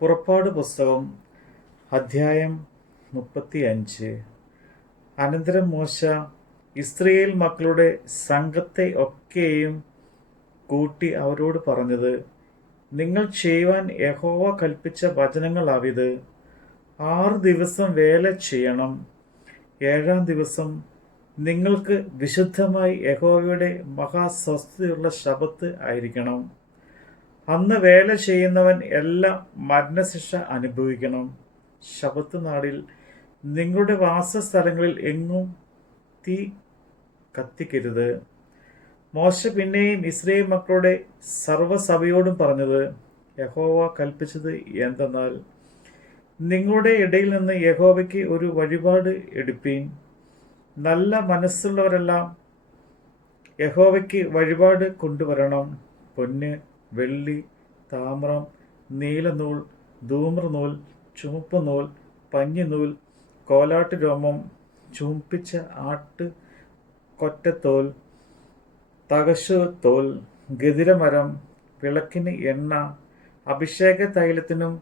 പുറപ്പാട് പുസ്തകം അധ്യായം 35. അനന്തരം മോശ ഇസ്രായേൽ മക്കളുടെ സംഘത്തെ ഒക്കെയും കൂട്ടി അവരോട് പറഞ്ഞത്, നിങ്ങൾ ചെയ്യുവാൻ യഹോവ കൽപ്പിച്ച വചനങ്ങളാവിത്. 6 ദിവസം വേല ചെയ്യണം. 7-ാം ദിവസം നിങ്ങൾക്ക് വിശുദ്ധമായി യഹോവയുടെ മഹാസ്വസ്ഥതയുള്ള ശബ്ബത്ത് ആയിരിക്കണം. അന്ന് വേല ചെയ്യുന്നവൻ എല്ലാം മരണശിക്ഷ അനുഭവിക്കണം. ശബ്ബത്ത് നാളിൽ നിങ്ങളുടെ വാസസ്ഥലങ്ങളിൽ എങ്ങും തീ കത്തിക്കരുത്. മോശ പിന്നെയും ഇസ്രായേൽ മക്കളുടെ സർവ്വസഭയോടും പറഞ്ഞത്, യഹോവ കൽപ്പിച്ചത് എന്തെന്നാൽ, നിങ്ങളുടെ ഇടയിൽ നിന്ന് യഹോവയ്ക്ക് ഒരു വഴിപാട് എടുപ്പീൻ. നല്ല മനസ്സുള്ളവരെല്ലാം യഹോവയ്ക്ക് വഴിപാട് കൊണ്ടുവരണം. പൊന്ന്, വെള്ളി, താമ്രം, നീലനൂൽ, ധൂമ്രനൂൽ, ചുവപ്പുനൂൽ, പഞ്ഞിനൂൽ, കോലാട്ട് രോമം, ചുംപ്പിച്ച ആട്ട് കൊറ്റത്തോൽ, തകശുതോൽ, ഗദിരമരം, വിളക്കിന് എണ്ണ, അഭിഷേക തൈലത്തിനും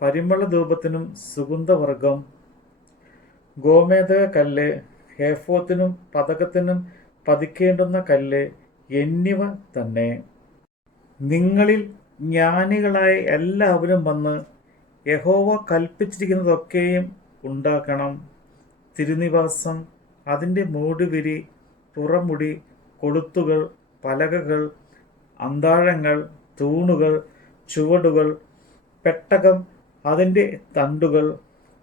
പരിമള ധൂപത്തിനും സുഗന്ധവർഗം, ഗോമേദക കല്ല്, ഹേഫോത്തിനും പതകത്തിനും പതിക്കേണ്ടുന്ന കല്ല് എന്നിവ തന്നെ. നിങ്ങളിൽ ജ്ഞാനികളായ എല്ലാവരും വന്ന് യഹോവ കൽപ്പിച്ചിരിക്കുന്നതൊക്കെയും ഉണ്ടാക്കണം. തിരുനിവാസം, അതിൻ്റെ മൂടുവിരി, പുറമുടി, കൊളുത്തുകൾ, പലകകൾ, അന്താഴങ്ങൾ, തൂണുകൾ, ചുവടുകൾ, പെട്ടകം, അതിൻ്റെ തണ്ടുകൾ,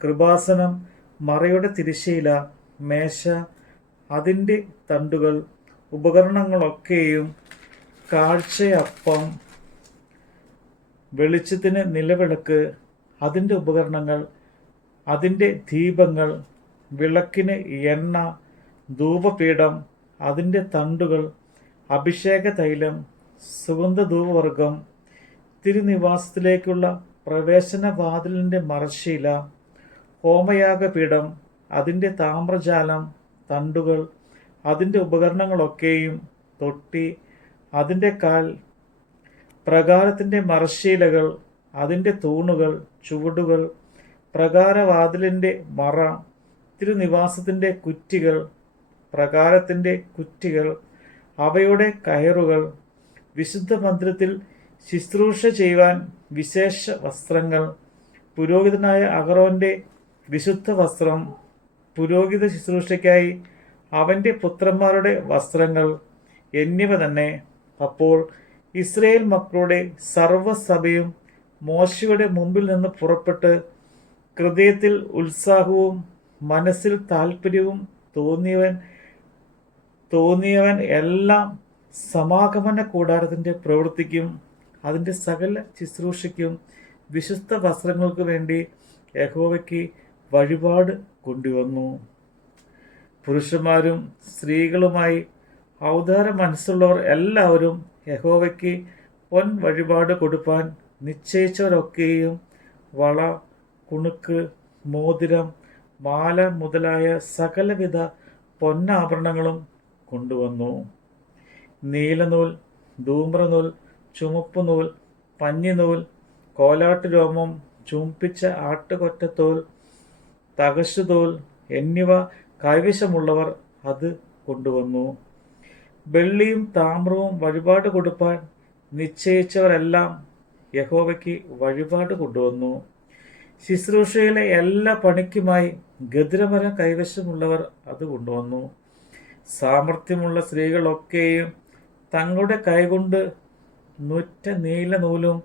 കൃപാസനം, മറയുടെ തിരശ്ശീല, മേശ, അതിൻ്റെ തണ്ടുകൾ, ഉപകരണങ്ങളൊക്കെയും, കാഴ്ചയപ്പം, വെളിച്ചത്തിന് നിലവിളക്ക്, അതിൻ്റെ ഉപകരണങ്ങൾ, അതിൻ്റെ ദീപങ്ങൾ, വിളക്കിന് എണ്ണ, ധൂപപീഠം, അതിൻ്റെ തണ്ടുകൾ, അഭിഷേക തൈലം, സുഗന്ധധൂപവർഗം, തിരുനിവാസത്തിലേക്കുള്ള പ്രവേശനവാതിലിൻ്റെ മറശ്ശീല, ഹോമയാഗപീഠം, അതിൻ്റെ താമ്രജാലം, തണ്ടുകൾ, അതിൻ്റെ ഉപകരണങ്ങളൊക്കെയും, തൊട്ടി, അതിൻ്റെ കാൽ, പ്രകാരത്തിൻ്റെ മറശ്ശീലകൾ, അതിൻ്റെ തൂണുകൾ, ചുവടുകൾ, പ്രകാരവാതിലിൻ്റെ മറ, തിരുനിവാസത്തിൻ്റെ കുറ്റികൾ, പ്രകാരത്തിൻ്റെ കുറ്റികൾ, അവയുടെ കയറുകൾ, വിശുദ്ധ മന്ദിരത്തിൽ ശുശ്രൂഷ ചെയ്യുവാൻ വിശേഷ വസ്ത്രങ്ങൾ, പുരോഹിതനായ അഹറോന്റെ വിശുദ്ധ വസ്ത്രം, പുരോഹിത ശുശ്രൂഷയ്ക്കായി അവൻ്റെ പുത്രന്മാരുടെ വസ്ത്രങ്ങൾ എന്നിവ തന്നെ. അപ്പോൾ ഇസ്രായേൽ മക്കളുടെ സർവ്വസഭയും മോശയുടെ മുമ്പിൽ നിന്ന് പുറപ്പെട്ട് ഹൃദയത്തിൽ ഉത്സാഹവും മനസ്സിൽ താല്പര്യവും തോന്നിയവൻ എല്ലാം സമാഗമന കൂടാരത്തിൻ്റെ പ്രവൃത്തിക്കും അതിൻ്റെ സകല ശുശ്രൂഷയ്ക്കും വിശുദ്ധ വസ്ത്രങ്ങൾക്ക് വേണ്ടി യഹോവയ്ക്ക് വഴിപാട് കൊണ്ടുവന്നു. പുരുഷന്മാരും സ്ത്രീകളുമായി ഔദാര മനസ്സുള്ളവർ എല്ലാവരും യഹോവയ്ക്ക് പൊൻ വഴിപാട് കൊടുപ്പാൻ നിശ്ചയിച്ചവരൊക്കെയും വള, കുണുക്ക്, മോതിരം, മാല മുതലായ സകലവിധ പൊന്നാഭരണങ്ങളും കൊണ്ടുവന്നു. നീലനൂൽ, ധൂമ്രനൂൽ, ചുമപ്പുനൂൽ, പഞ്ഞിനൂൽ, കോലാട്ട് രോമം, ചുംപ്പിച്ച ആട്ടുകൊറ്റത്തോൽ, തകശുതോൽ എന്നിവ കൈവശമുള്ളവർ അത് കൊണ്ടുവന്നു. വെള്ളിയും താമ്രവും വഴിപാട് കൊടുപ്പാൻ നിശ്ചയിച്ചവരെല്ലാം യഹോവയ്ക്ക് വഴിപാട് കൊണ്ടുവന്നു. ശുശ്രൂഷയിലെ എല്ലാ പണിക്കുമായി ഗദിരമരം കൈവശമുള്ളവർ അത് കൊണ്ടുവന്നു. സാമർഥ്യമുള്ള സ്ത്രീകളൊക്കെയും തങ്ങളുടെ കൈകൊണ്ട് നുറ്റ നീലനൂലും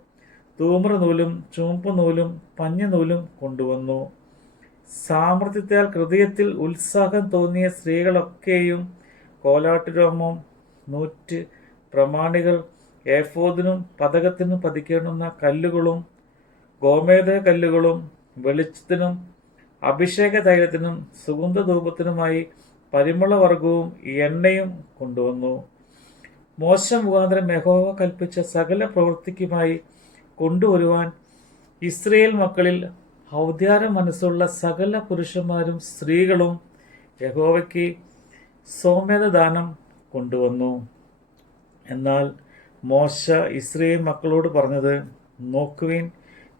ധൂമ്രനൂലും ചുവപ്പുനൂലും പഞ്ഞിനൂലും കൊണ്ടുവന്നു. സാമർഥ്യത്താൽ ഹൃദയത്തിൽ ഉത്സാഹം തോന്നിയ സ്ത്രീകളൊക്കെയും കോലാട്ടുരോമം, നൂറ്റ്, പ്രമാണികൾ, ഏഫോദിനും പതകത്തിനും പതിക്കേണ്ടുന്ന കല്ലുകളും ഗോമേദക കല്ലുകളും, വെളിച്ചത്തിനും അഭിഷേക തൈലത്തിനും സുഗന്ധധൂപത്തിനുമായി പരിമളവർഗവും എണ്ണയും കൊണ്ടുവന്നു. മോശ മുഖാന്തരം യഹോവ കൽപ്പിച്ച സകല പ്രവൃത്തിക്കുമായി കൊണ്ടുവരുവാൻ ഇസ്രായേൽ മക്കളിൽ ഔദാര മനസ്സുള്ള സകല പുരുഷന്മാരും സ്ത്രീകളും യഹോവയ്ക്ക് സോമേധദാനം കൊണ്ടുവന്നു. എന്നാൽ മോശ ഇസ്രായേൽ മക്കളോട് പറഞ്ഞത്, നോക്കുവിൻ,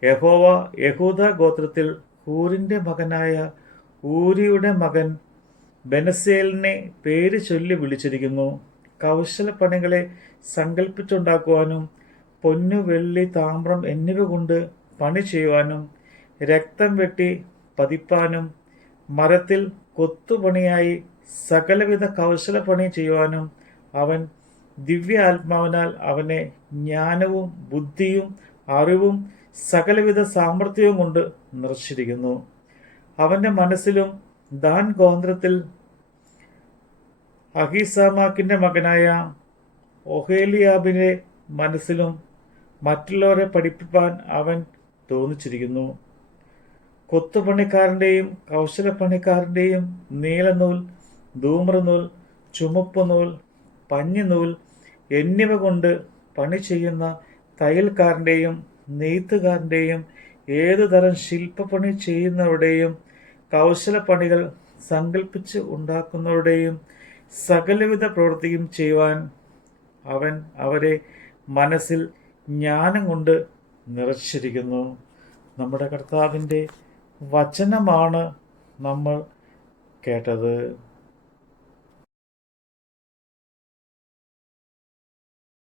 യഹോവ യഹൂദ ഗോത്രത്തിൽ ഹൂറിൻ്റെ മകനായ ഊരിയുടെ മകൻ ബെനസേലിനെ പേര് ചൊല്ലി വിളിച്ചിരിക്കുന്നു. കൗശലപ്പണികളെ സങ്കല്പിച്ചുണ്ടാക്കുവാനും പൊന്നു, വെള്ളി, താമ്രം എന്നിവ കൊണ്ട് പണി ചെയ്യുവാനും രക്തം വെട്ടി പതിപ്പാനും മരത്തിൽ കൊത്തുപണിയായി സകലവിധ കൗശലപ്പണി ചെയ്യുവാനും അവൻ ദിവ്യ ആത്മാവിനാൽ അവനെ ജ്ഞാനവും ബുദ്ധിയും അറിവും സകലവിധ സാമർഥ്യവും കൊണ്ട് നിറച്ചിരിക്കുന്നു. അവൻ്റെ മനസ്സിലും ദാൻ ഗോത്രത്തിൽ അഹീസാമാക്കിൻ്റെ മകനായ ഒഹേലിയാബിൻ്റെ മനസ്സിലും മറ്റുള്ളവരെ പഠിപ്പിപ്പാൻ അവൻ തോന്നിച്ചിരിക്കുന്നു. കൊത്തുപണിക്കാരൻ്റെയും കൗശലപ്പണിക്കാരൻ്റെയും നീലനൂൽ, ധൂമ്രനൂൽ, ചുമപ്പുനൂൽ, പഞ്ഞിനൂൽ എന്നിവ കൊണ്ട് പണി ചെയ്യുന്ന തയ്യൽക്കാരൻ്റെയും നെയ്ത്തുകാരൻ്റെയും ഏതുതരം ശില്പപ്പണി ചെയ്യുന്നവരുടെയും കൗശലപ്പണികൾ സങ്കല്പിച്ച് ഉണ്ടാക്കുന്നവരുടെയും സകലവിധ പ്രവൃത്തിയും ചെയ്യുവാൻ അവൻ അവരെ മനസ്സിൽ ജ്ഞാനം കൊണ്ട് നിറച്ചിരിക്കുന്നു. നമ്മുടെ കർത്താവിൻ്റെ വചനമാണ് നമ്മൾ കേട്ടത്.